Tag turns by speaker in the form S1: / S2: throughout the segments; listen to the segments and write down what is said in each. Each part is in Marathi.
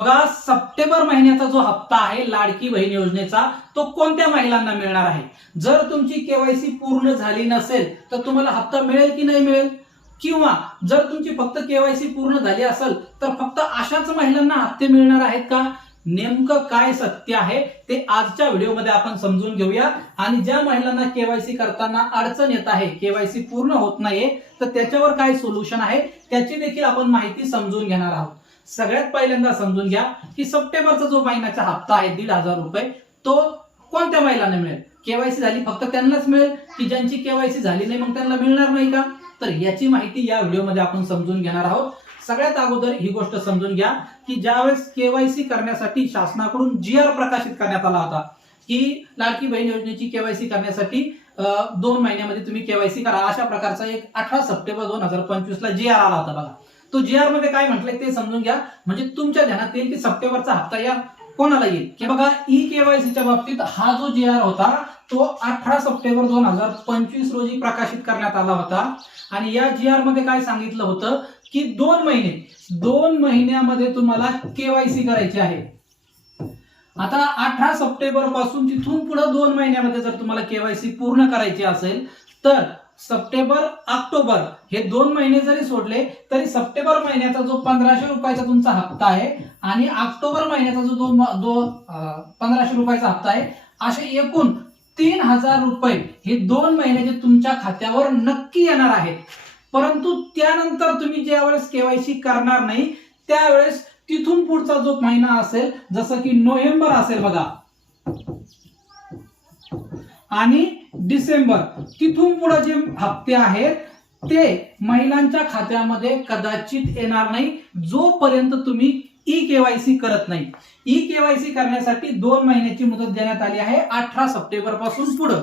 S1: बघा सप्टेंबर महिन्याचा जो हप्ता आहे लाडकी बहीण योजनेचा तो कोणत्या महिलांना मिळणार आहे? जर तुमची केवायसी पूर्ण झाली नसेल तर तुम्हाला हप्ता मिळेल की नाही मिळेल? किंवा जर तुमची फक्त केवायसी पूर्ण झाली असेल तर फक्त अशाच महिलांना हप्ते मिळणार आहेत का? नेमकं काय सत्य आहे ते आजच्या व्हिडिओमध्ये आपण समजून घेऊया. आणि ज्या महिलांना केवायसी करताना अडचण येत आहे केवायसी पूर्ण होत नाहीये तर त्याच्यावर काय सोल्युशन आहे त्याची देखील आपण माहिती समजून घेणार आहोत. सगळ्यात पहिल्यांदा समजून घ्या की सप्टेंबरचा जो महिन्याचा हप्ता आहे दीड हजार रुपये तो कोणत्या महिलांना मिळेल? केवायसी झाली फक्त त्यांनाच मिळेल? की ज्यांची केवायसी झाली नाही मग त्यांना मिळणार नाही का? तर याची माहिती या व्हिडिओमध्ये आपण समजून घेणार आहोत. सगळ्यात अगोदर ही गोष्ट समजून घ्या की ज्यावेळेस केवायसी करण्यासाठी शासनाकडून जी आर प्रकाशित करण्यात आला होता की लाडकी बहीण योजनेची केवायसी करण्यासाठी दोन महिन्यामध्ये तुम्ही केवायसी करा. अशा प्रकारचा एक अठरा सप्टेंबर दोन हजार पंचवीस ला जी आर आला होता बघा. तो जी आरमध्ये काय म्हटलंय ते समजून घ्या. म्हणजे तुमच्या ध्यानात येईल की सप्टेंबरचा हप्ता या कोणाला येईल? की बघा ई केवायसीच्या बाबतीत हा जो जी आर होता तो अठरा सप्टेंबर दोन हजार पंचवीस रोजी प्रकाशित करण्यात आला होता. आणि या जी आरमध्ये काय सांगितलं होतं? की दोन महिने दोन महिन्यामध्ये तुम्हाला केवायसी करायची आहे. आता अठरा सप्टेंबरपासून तिथून पुढे दोन महिन्यामध्ये जर तुम्हाला केवायसी पूर्ण करायची असेल तर सप्टेंबर ऑक्टोबर हे दोन महिने जरी सोडले तरी सप्टेंबर महिन्याचा जो पंधराशे रुपयाचा तुमचा हप्ता आहे आणि ऑक्टोबर महिन्याचा जो दोन दो पंधराशे रुपयाचा हप्ता आहे असे एकूण तीन हजार रुपये हे दोन महिन्याचे तुमच्या खात्यावर नक्की येणार आहेत. परंतु त्यानंतर तुम्ही ज्या वेळेस केवायसी करणार नाही त्यावेळेस तिथून पुढचा जो महिना असेल जसं की नोव्हेंबर असेल बघा आणि डिसेंबर. तिथून पुढे जे हप्ते आहेत ते महिलांच्या खात्यामध्ये कदाचित येणार नाही. जोपर्यंत तुम्ही ई केवायसी करत नाही. ई केवायसी करण्यासाठी दोन महिन्याची मुदत देण्यात आली आहे अठरा सप्टेंबरपासून पुढं.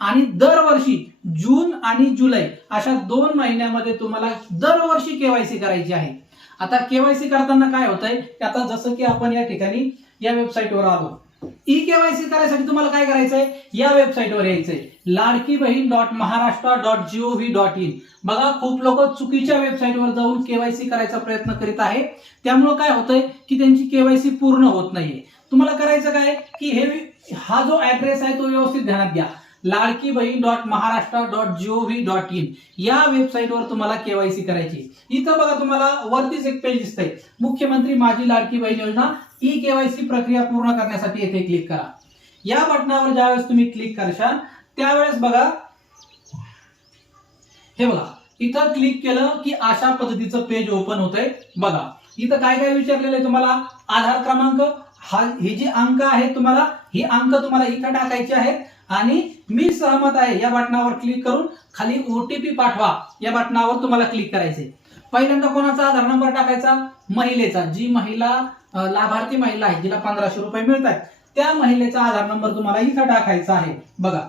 S1: आणि दरवर्षी जून आणि जुलै अशा दोन महिन्यामध्ये तुम्हाला दरवर्षी केवायसी करायची आहे. आता केवायसी करताना काय होतंय? की आता जसं की आपण या ठिकाणी या वेबसाईटवर आलो. ई केवायसी करायसाठी तुम्हाला काय करायचंय? या वेबसाईटवर यायचंय. Ladki Bahin dot Maharashtra dot GOV dot in. बघा खूप लोक चुकीच्या वेबसाईटवर जाऊन केवायसी करायचा प्रयत्न करीत आहे. त्यामुळे काय होतंय की त्यांची केवायसी पूर्ण होत नाहीये. तुम्हाला करायचं काय? की हे हा जो ऍड्रेस आहे तो व्यवस्थित ध्यानात घ्या. Ladki Bahin dot Maharashtra dot GOV dot in. या वेबसाईटवर तुम्हाला केवायसी करायची. इथं बघा तुम्हाला वरतीच एक पेज दिसतंय. मुख्यमंत्री माझी लाडकी बहीण योजना. ई केवायसी प्रक्रिया पूर्ण करण्यासाठी येथे क्लिक करा. या बटनावर ज्यावेळेस तुम्ही क्लिक करशाल त्यावेळेस बघा हे बघा इथं क्लिक केलं की अशा पद्धतीचं पेज ओपन होतंय. बघा इथं काय काय विचारलेलं आहे तुम्हाला? आधार क्रमांक हा हे जे अंक आहेत तुम्हाला ही अंक तुम्हाला इथं टाकायचे आहेत. आणि मी सहमत आहे या बटनावर क्लिक करून खाली ओटीपी पाठवा या बटनावर तुम्हाला क्लिक करायचे पहिल्यांदा कोणाचा आधार नंबर टाकायचा? महिलेचा. जी महिला लाभार्थी महिला आहे जिला पंधराशे रुपये मिळतात त्या महिलेचा आधार नंबर तुम्हाला इथं टाकायचा आहे. बघा.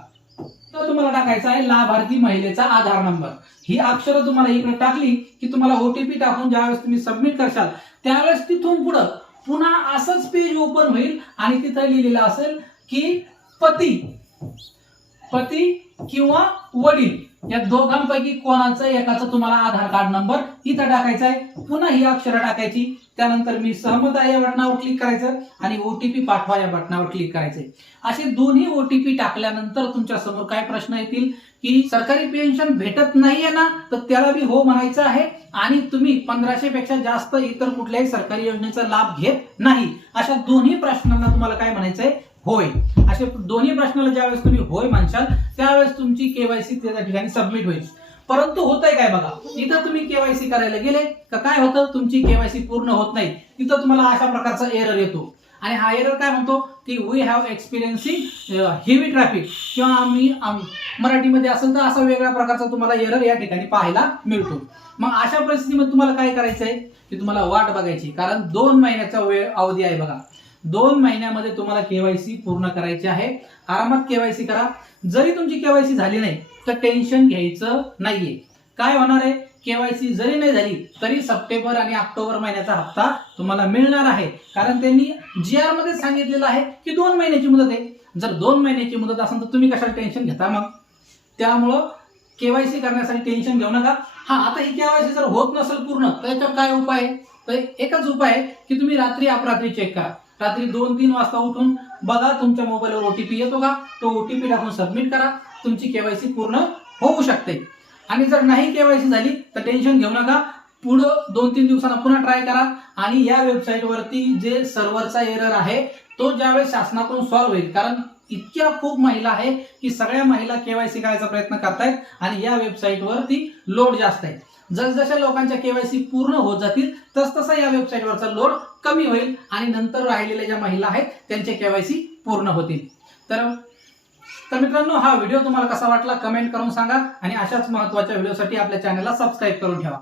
S1: तर तुम्हाला टाकायचा आहे लाभार्थी महिलेचा आधार नंबर. ही अक्षरं तुम्हाला इकडे टाकली की तुम्हाला ओटीपी टाकून ज्यावेळेस तुम्ही सबमिट करशाल त्यावेळेस तिथून पुढं पुन्हा असंच पेज ओपन होईल आणि तिथं लिहिलेलं असेल की पती पती किंवा वडील. या दोघांपैकी कोणाचं एकाचा तुम्हाला आधार कार्ड नंबर इथं टाकायचा आहे. पुन्हा ही अक्षरं टाकायची. त्यानंतर मी सहमत आहे या बटनावर क्लिक करायचं आणि ओटीपी पाठवा या बटनावर क्लिक करायचंय असे दोन्ही ओटीपी टाकल्यानंतर तुमच्यासमोर काय प्रश्न येतील? की सरकारी पेन्शन भेटत नाहीये ना तर त्याला बी हो म्हणायचं आहे आणि तुम्ही पंधराशे पेक्षा जास्त इतर कुठल्याही सरकारी योजनेचा लाभ घेत नाही. अशा दोन्ही प्रश्नांना तुम्हाला काय म्हणायचंय? होय. असे दोन्ही प्रश्नाला ज्यावेळेस तुम्ही होय म्हणशाल त्यावेळेस तुमची केवायसी त्या ठिकाणी सबमिट होईल. परंतु होतंय काय बघा इथं तुम्ही केवायसी करायला गेले का काय होतं? तुमची केवायसी पूर्ण होत नाही. तिथं तुम्हाला अशा प्रकारचा एरर येतो. आणि हा एरर काय म्हणतो? की we have experiencing heavy traffic किंवा आम्ही मराठीमध्ये असेल तर असा वेगळ्या प्रकारचा तुम्हाला एरर या ठिकाणी पाहायला मिळतो. मग अशा परिस्थितीमध्ये तुम्हाला काय करायचं आहे की तुम्हाला वाट बघायची. कारण दोन महिन्याचा वेळ अवधी आहे बघा. दोन महिन्यामध्ये तुम्हाला केवायसी पूर्ण करायची आहे. आरामात केवायसी करा. जरी तुमची केवायसी झाली नाही तर टेन्शन घ्यायचं नाहीये. काय होणार आहे? केवायसी जरी नाही झाली तरी सप्टेंबर आणि ऑक्टोबर महिन्याचा हप्ता तुम्हाला मिळणार आहे. कारण त्यांनी जी आरमध्ये सांगितलेलं आहे की दोन महिन्याची मुदत आहे. जर दोन महिन्याची मुदत असेल तर तुम्ही कशाला टेन्शन घेता मग? त्यामुळं केवायसी करण्यासाठी टेन्शन घेऊ नका. हा आता ही केवायसी जर होत नसेल पूर्ण तर याच्यावर काय उपाय आहे? तर एकच उपाय आहे की तुम्ही रात्री अपरात्री चेक करा. रात्री दोन तीन वाजता उठून बघा तुमच्या मोबाईलवर ओटीपी येतो का? तो ओटीपी टाकून सबमिट करा. तुमची केवायसी पूर्ण होऊ शकते. आणि जर नाही केवायसी झाली तर टेन्शन घेऊ नका. पुढं दोन तीन दिवसांना पुन्हा ट्राय करा. आणि या वेबसाईट वरती जे सर्व्हरचा एरर आहे तो ज्यावेळेस शासनाकडून सॉल्व्ह होईल. कारण इतक्या खूप महिला आहे की सगळ्या महिला केवायसी करायचा प्रयत्न करतायत आणि या वेबसाईटवरती लोड जास्त आहे. जसजशा लोकांच्या केवायसी पूर्ण होत जातील तसतसा या वेबसाईटवरचा लोड कमी होईल आणि नंतर राहिलेल्या ज्या महिला आहेत त्यांचे केवायसी पूर्ण होतील. तर तर मित्रांनो हा व्हिडिओ तुम्हाला कसा वाटला कमेंट करून सांगा आणि अशाच महत्त्वाच्या व्हिडिओसाठी आपल्या चॅनलला सबस्क्राईब करून ठेवा.